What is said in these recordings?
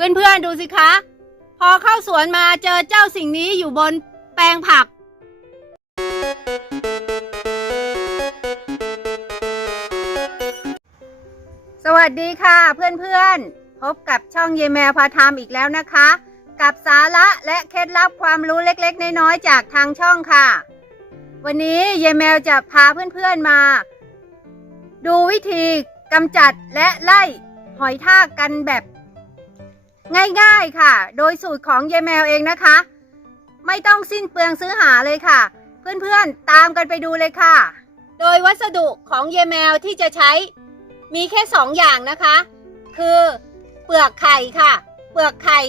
เพื่อนๆดูสิคะ พอเข้าสวนมาเจอเจ้าสิ่งนี้อยู่บนแปลงผัก สวัสดีค่ะเพื่อนๆ พบกับช่องเยแมวพาทำอีกแล้วนะคะ กับสาระและเคล็ดลับความรู้เล็กๆ น้อยๆ จากทางช่องค่ะ วันนี้เยแมวจะพาเพื่อนๆมา ดูวิธีกำจัดและไล่หอยทากกันแบบ ง่ายๆค่ะ โดยสูตรของเยแมวเองนะคะ ไม่ต้องสิ้นเปลืองซื้อหาเลยค่ะ เพื่อนๆตามกันไปดูเลยค่ะ โดยวัสดุของเยแมวที่จะใช้มีแค่สองอย่างนะคะ คือเปลือกไข่ค่ะ เปลือกไข่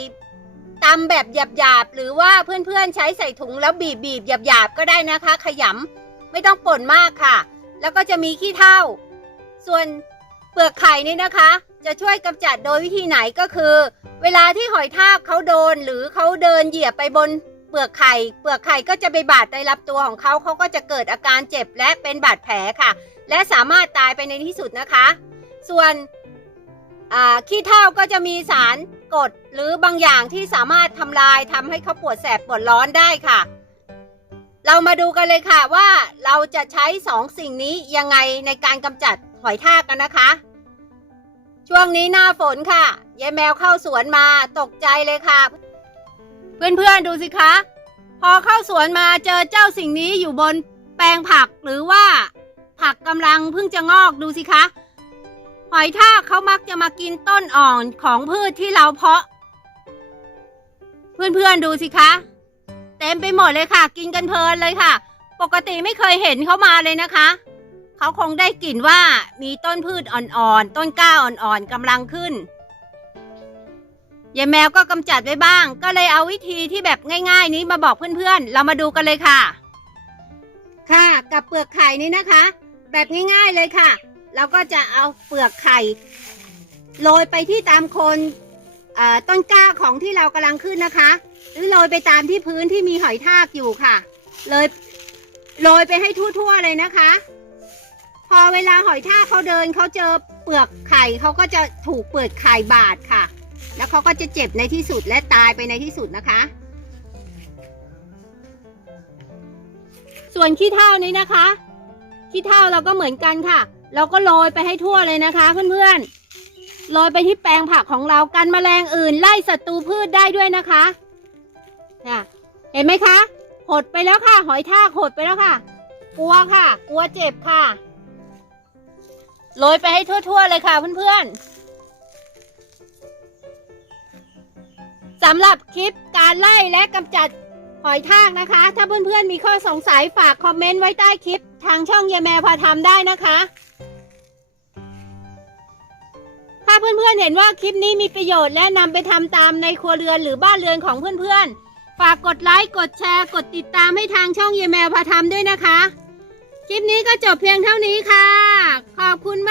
ตำแบบหยาบๆ หรือว่าเพื่อนๆใช้ใส่ถุงแล้วบีบๆหยาบๆ ก็ได้นะคะ ขยำไม่ต้องป่นมากค่ะ แล้วก็จะมีขี้เถ้า ส่วนเปลือกไข่นี่นะคะ จะช่วยกำจัดโดยวิธีไหนก็คือ เวลาที่หอยทากเขาโดนหรือเขาเดินเหยียบไปบนเปลือกไข่ เปลือกไข่ก็จะไปบาดในรับตัวของเขาเขาก็จะเกิดอาการเจ็บและเป็นบาดแผลค่ะ และสามารถตายไปในที่สุดนะคะ ส่วนขี้เถ้าก็จะมีสารกรดหรือบางอย่างที่สามารถทำลายทำให้เขาปวดแสบปวดร้อนได้ค่ะ เรามาดูกันเลยค่ะว่าเราจะใช้สองสิ่งนี้ยังไงในการกำจัดหอยทากกันนะคะ ช่วงนี้หน้าฝนค่ะยายแมวเข้าสวนมาตกใจเลยค่ะ เพื่อนๆดูสิคะ พอเข้าสวนมาเจอเจ้าสิ่งนี้อยู่บนแปลงผักหรือว่า ผักกำลังเพิ่งจะงอกดูสิคะหอยทากเขามักจะมากินต้นอ่อนของพืชที่เราเพาะ เพื่อนๆดูสิคะ เต็มไปหมดเลยค่ะ กินกันเพลินเลยค่ะ ปกติไม่เคยเห็นเขามาเลยนะคะ เขาคงได้กลิ่นว่ามีต้นพืชอ่อนๆ ต้นกล้าอ่อนๆกำลังขึ้นยายแมวก็กำจัดไว้บ้าง ก็เลยเอาวิธีที่แบบง่าย ๆ นี้มาบอกเพื่อนๆ เรามาดูกันเลยค่ะ ค่ะกับเปลือกไข่นี้นะคะ แบบง่ายๆเลยค่ะ เราก็จะเอาเปลือกไข่โรยไปที่ตามโคนต้นกล้าของที่เรากำลังขึ้นนะคะ หรือโรยไปตามที่พื้นที่มีหอยทากอยู่ค่ะ เลยโรยไปให้ทั่วๆเลยนะคะ พอเวลาหอยทากเขาเดินเขาเจอเปลือกไข่เขาก็จะถูกเปลือกไข่บาดค่ะ แล้วเขาก็จะเจ็บในที่สุดและตายไปในที่สุดนะคะ ส่วนขี้เถ้านี้นะคะขี้เถ้าเราก็เหมือนกันค่ะ เราก็โรยไปให้ทั่วเลยนะคะเพื่อนๆโรยไปที่แปลงผักของเรากันแมลงอื่นไล่ศัตรูพืชได้ด้วยนะคะนะเห็นไหมคะหดไปแล้วค่ะ หอยทากหดไปแล้วค่ะ กลัวค่ะ กลัวเจ็บค่ะ โรยไปให้ทั่ว ๆ เลยค่ะเพื่อนๆสำหรับคลิปการไล่และกำจัดหอยทากนะคะ ถ้าเพื่อนๆมีข้อสงสัยฝากคอมเมนต์ไว้ใต้คลิป ทางช่องยายแมวพาทำได้นะคะ ถ้าเพื่อนๆเห็นว่าคลิปนี้มีประโยชน์และนำไปทำตามในครัวเรือนหรือบ้านเรือนของเพื่อนๆ ฝากกดไลค์ กดแชร์ กดติดตามให้ทางช่องยายแมวพาทำด้วยนะคะ คลิปนี้ก็จบเพียงเท่านี้ค่ะ ขอบคุณมาก